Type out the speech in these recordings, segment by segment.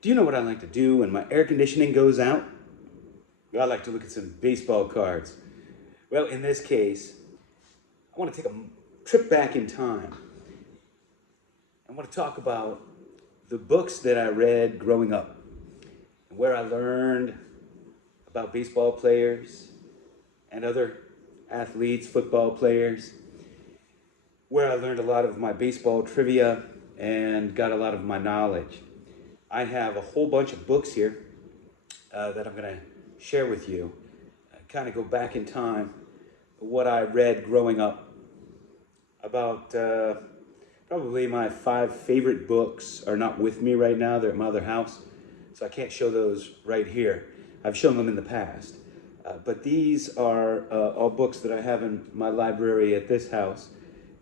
Do you know what I like to do when my air conditioning goes out? I like to look at some baseball cards. Well, in this case, I want to take a trip back in time. I want to talk about the books that I read growing up and where I learned about baseball players and other athletes, football players, where I learned a lot of my baseball trivia and got a lot of my knowledge. I have a whole bunch of books here that I'm going to share with you. Kind of go back in time, what I read growing up. About probably my 5 favorite books are not with me right now. They're at my other house, so I can't show those right here. I've shown them in the past. But these are all books that I have in my library at this house.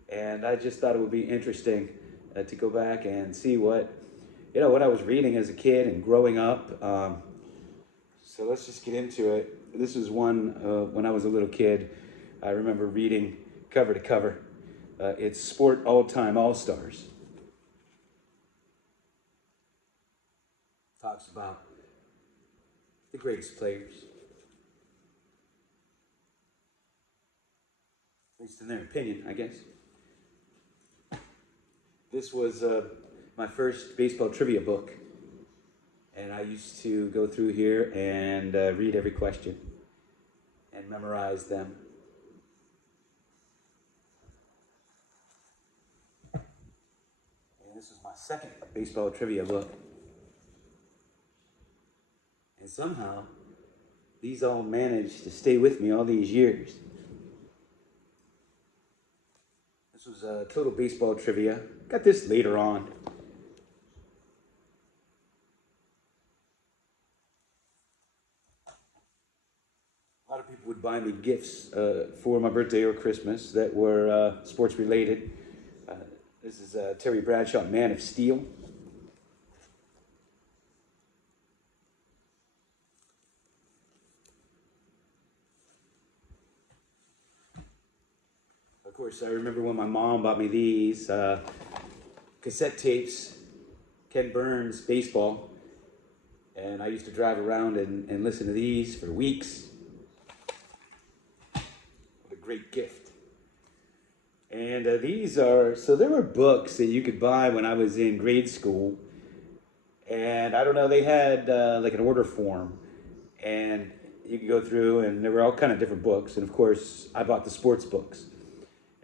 And I just thought it would be interesting to go back and see what I was reading as a kid and growing up. So let's just get into it. This is one when I was a little kid. I remember reading cover to cover. It's Sport All-Time All-Stars. Talks about the greatest players, at least in their opinion, I guess. This was my first baseball trivia book, and I used to go through here and read every question and memorize them. And this was my second baseball trivia book. And somehow, these all managed to stay with me all these years. This was Total Baseball Trivia. Got this later on. A lot of people would buy me gifts for my birthday or Christmas that were sports related. This is Terry Bradshaw, Man of Steel. Of course, I remember when my mom bought me these cassette tapes, Ken Burns baseball, and I used to drive around and listen to these for weeks. What a great gift. And there were books that you could buy when I was in grade school. And I don't know, they had like an order form. And you could go through and there were all kind of different books. And of course, I bought the sports books.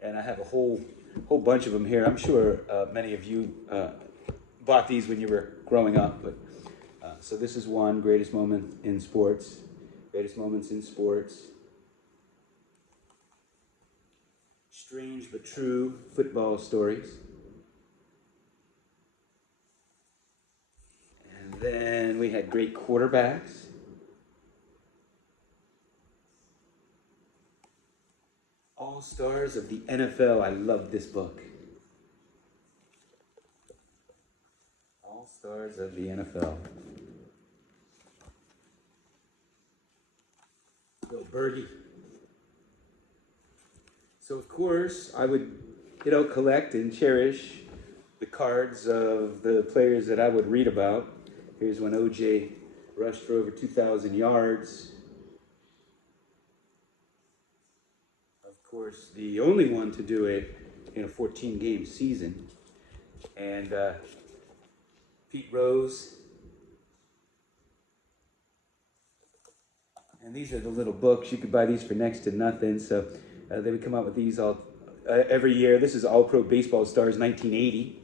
And I have a whole bunch of them here. I'm sure many of you bought these when you were growing up. But so this is one, Greatest Moment in Sports. Greatest Moments in Sports. Strange but True Football Stories. And then we had Great Quarterbacks. All Stars of the NFL. I love this book. All Stars of the NFL. Bill Berge. So of course, I would, collect and cherish the cards of the players that I would read about. Here's when OJ rushed for over 2,000 yards. Of course, the only one to do it in a 14-game season. And Pete Rose. And these are the little books. You could buy these for next to nothing. So they would come out with these all every year. This is All Pro Baseball Stars 1980.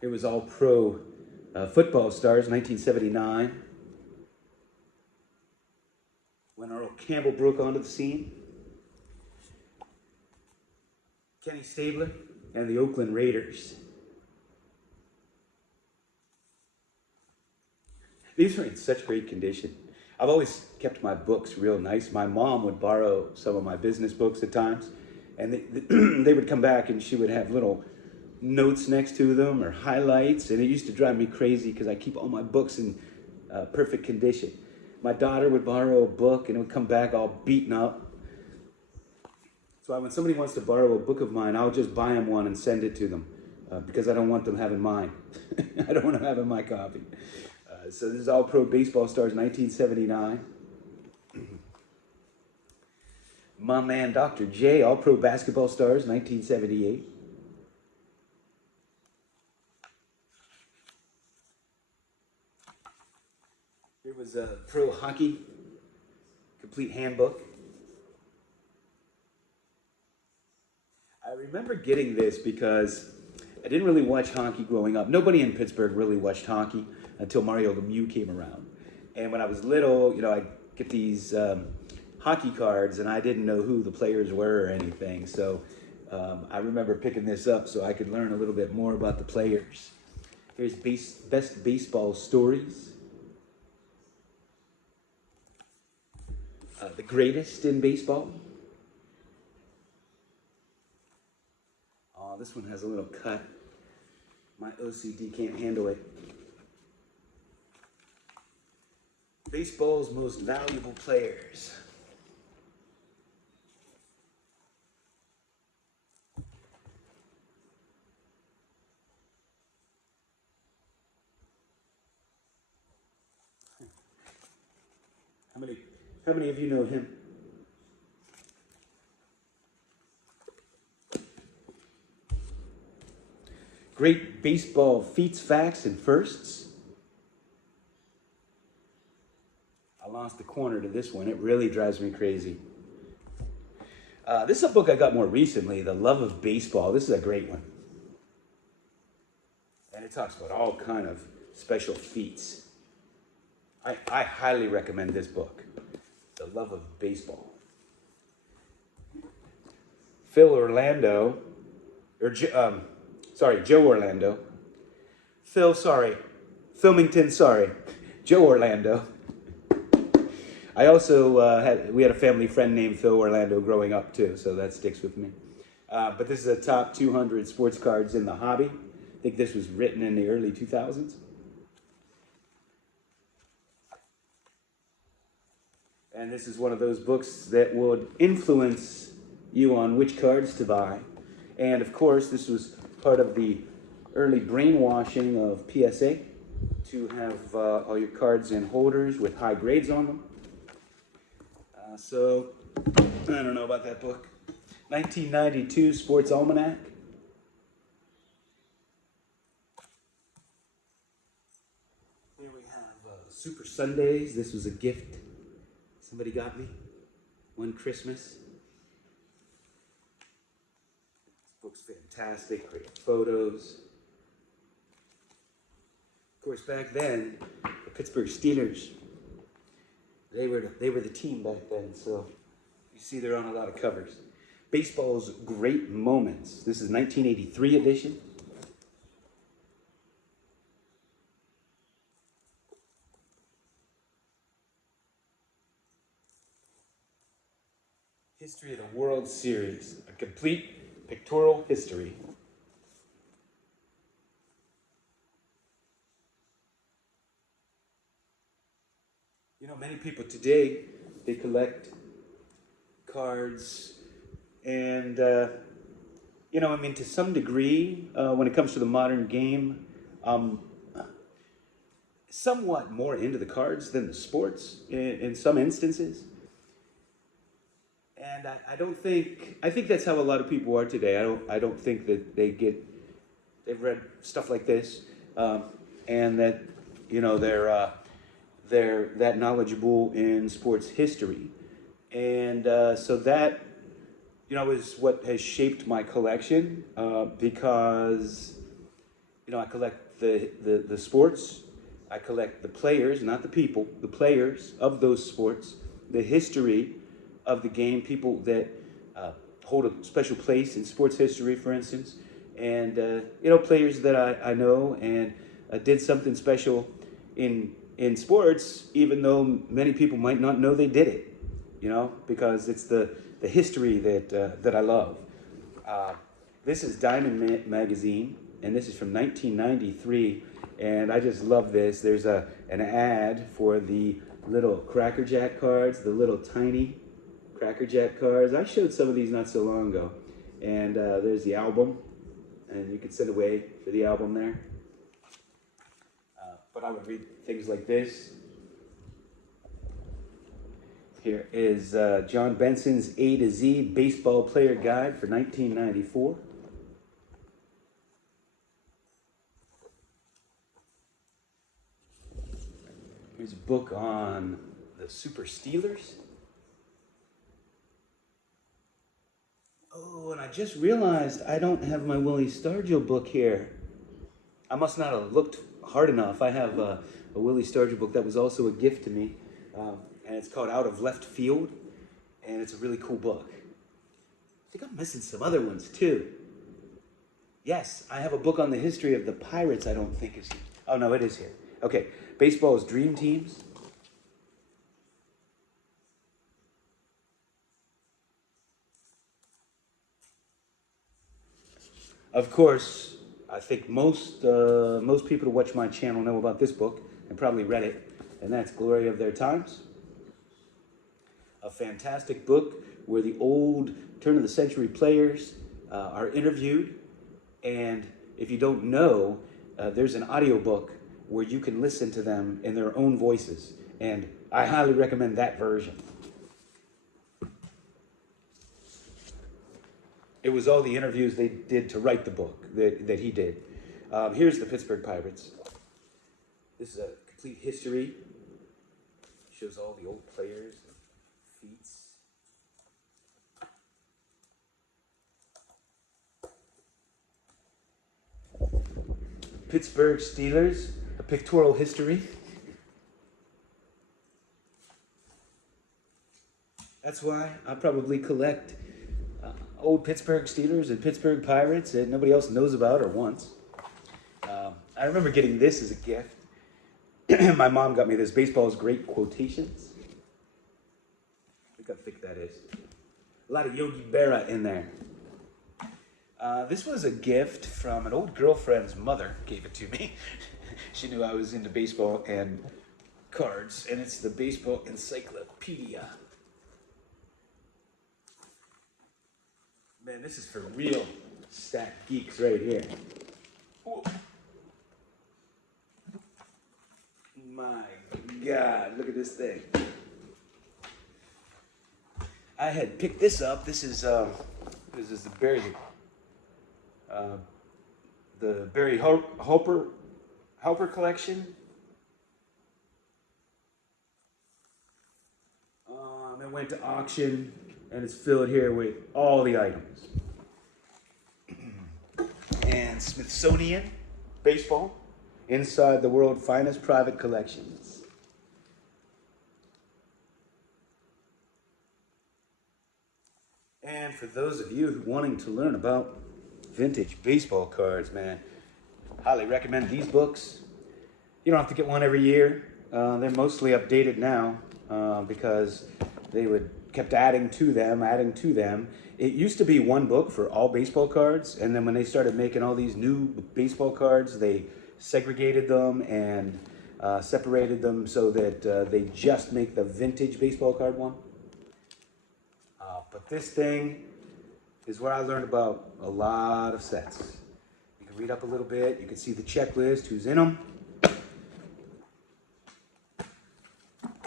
Here was All Pro Football Stars 1979. When Earl Campbell broke onto the scene. Kenny Stabler and the Oakland Raiders. These are in such great condition. I've always kept my books real nice. My mom would borrow some of my business books at times, and they would come back and she would have little notes next to them or highlights, and it used to drive me crazy because I keep all my books in perfect condition. my daughter would borrow a book and it would come back all beaten up. So when somebody wants to borrow a book of mine, I'll just buy them one and send it to them because I don't want them having mine. I don't want them having my copy. So this is All Pro Baseball Stars 1979. My man Dr. J, All Pro Basketball Stars 1978. Here was a Pro Hockey Complete Handbook. I remember getting this because I didn't really watch hockey growing up. Nobody in Pittsburgh really watched hockey until Mario Lemieux came around. And when I was little, I'd get these hockey cards and I didn't know who the players were or anything. So I remember picking this up so I could learn a little bit more about the players. Here's Best Baseball Stories. The Greatest in Baseball. Oh, this one has a little cut. My OCD can't handle it. Baseball's Most Valuable Players. How many of you know him? Great Baseball Feats, Facts, and Firsts. I lost the corner to this one. It really drives me crazy. This is a book I got more recently, The Love of Baseball. This is a great one. And it talks about all kind of special feats. I highly recommend this book, The Love of Baseball. Joe Orlando. Joe Orlando. I also we had a family friend named Phil Orlando growing up too, so that sticks with me. But this is a top 200 sports cards in the hobby. I think this was written in the early 2000s. And this is one of those books that would influence you on which cards to buy. And of course, this was part of the early brainwashing of PSA to have all your cards in holders with high grades on them. So, I don't know about that book. 1992 Sports Almanac. Here we have Super Sundays. This was a gift somebody got me one Christmas. This book's fantastic, great photos. Of course, back then, the Pittsburgh Steelers, they were the team back then, so you see they're on a lot of covers. Baseball's Great Moments. This is 1983 edition. History of the World Series, a complete pictorial history. Many people today, they collect cards and, to some degree, when it comes to the modern game, somewhat more into the cards than the sports in some instances. And I think that's how a lot of people are today. I don't think that they've read stuff like this, and that, they're that knowledgeable in sports history. And so that, is what has shaped my collection, because, I collect the sports, I collect the players, not the people, the players of those sports, the history of the game, people that hold a special place in sports history, for instance, and, players that I know and did something special in sports, even though many people might not know they did it, because it's the history that I love. This is Diamond Magazine, and this is from 1993, and I just love this. There's an ad for the little Cracker Jack cards, the little tiny Cracker Jack cards. I showed some of these not so long ago. And there's the album, and you can send away for the album there. But I would read things like this. Here is John Benson's A to Z Baseball Player Guide for 1994. Here's a book on the Super Steelers. Oh, and I just realized I don't have my Willie Stargell book here. I must not have looked hard enough. I have a Willie Stargell book that was also a gift to me, and it's called Out of Left Field, and it's a really cool book. I think I'm missing some other ones too. Yes, I have a book on the history of the Pirates. I don't think is here. Oh no, it is here. Okay, Baseball's Dream Teams. Of course, I think most people who watch my channel know about this book and probably read it, and that's Glory of Their Times. A fantastic book where the old turn-of-the-century players are interviewed, and if you don't know, there's an audiobook where you can listen to them in their own voices, and I highly recommend that version. It was all the interviews they did to write the book that he did. Here's the Pittsburgh Pirates. This is a complete history. Shows all the old players and feats. Pittsburgh Steelers, a pictorial history. That's why I probably collect old Pittsburgh Steelers and Pittsburgh Pirates that nobody else knows about or wants. I remember getting this as a gift. My mom got me this Baseball's Great Quotations. Look how thick that is. A lot of Yogi Berra in there. This was a gift from an old girlfriend's mother, gave it to me. She knew I was into baseball and cards, and it's the Baseball Encyclopedia. Man, this is for real stat geeks right here. Whoa. My God, look at this thing. I had picked this up. This is the Barry Harper collection. It went to auction, and it's filled here with all the items. And Smithsonian Baseball, inside the world's finest private collections. And for those of you wanting to learn about vintage baseball cards, man, highly recommend these books. You don't have to get one every year. They're mostly updated now because they kept adding to them. It used to be one book for all baseball cards, and then when they started making all these new baseball cards, they segregated them and separated them so that they just make the vintage baseball card one. But this thing is where I learned about a lot of sets. You can read up a little bit, you can see the checklist, who's in them.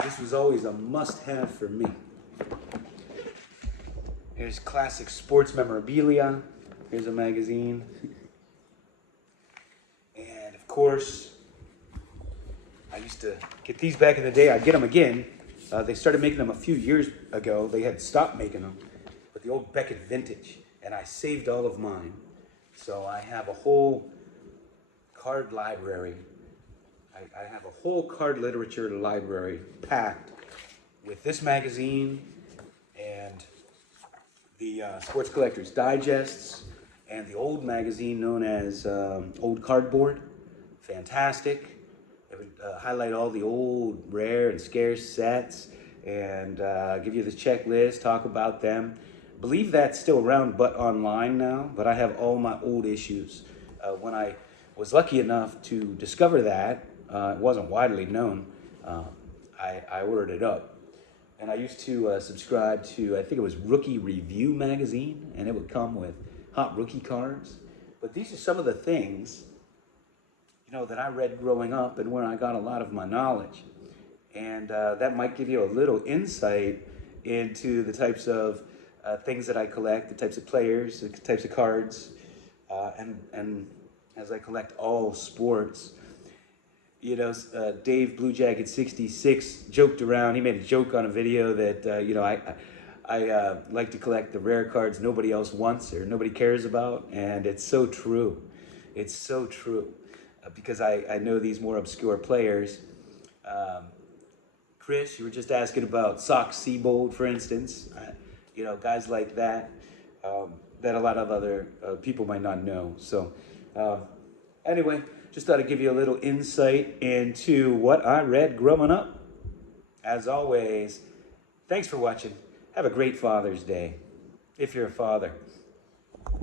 This was always a must-have for me. Here's classic sports memorabilia. Here's a magazine. And of course, I used to get these back in the day. I'd get them again. They started making them a few years ago. They had stopped making them. But the old Beckett Vintage. And I saved all of mine. So I have a whole card library. I have a whole card literature library packed with this magazine and the Sports Collector's Digests and the old magazine known as Old Cardboard. Fantastic. It would highlight all the old, rare, and scarce sets and give you this checklist, talk about them. I believe that's still around, but online now. But I have all my old issues. When I was lucky enough to discover that, it wasn't widely known. I ordered it up. And I used to subscribe to, I think it was Rookie Review magazine, and it would come with hot rookie cards. But these are some of the things, that I read growing up and where I got a lot of my knowledge. And that might give you a little insight into the types of things that I collect, the types of players, the types of cards, and as I collect all sports. Dave Blue Jacket 66 joked around. He made a joke on a video that I like to collect the rare cards nobody else wants or nobody cares about, and it's so true. It's so true because I know these more obscure players. Chris, you were just asking about Sock Seabold, for instance. Guys like that that a lot of other people might not know. So anyway, just thought I'd give you a little insight into what I read growing up. As always, thanks for watching. Have a great Father's Day, if you're a father.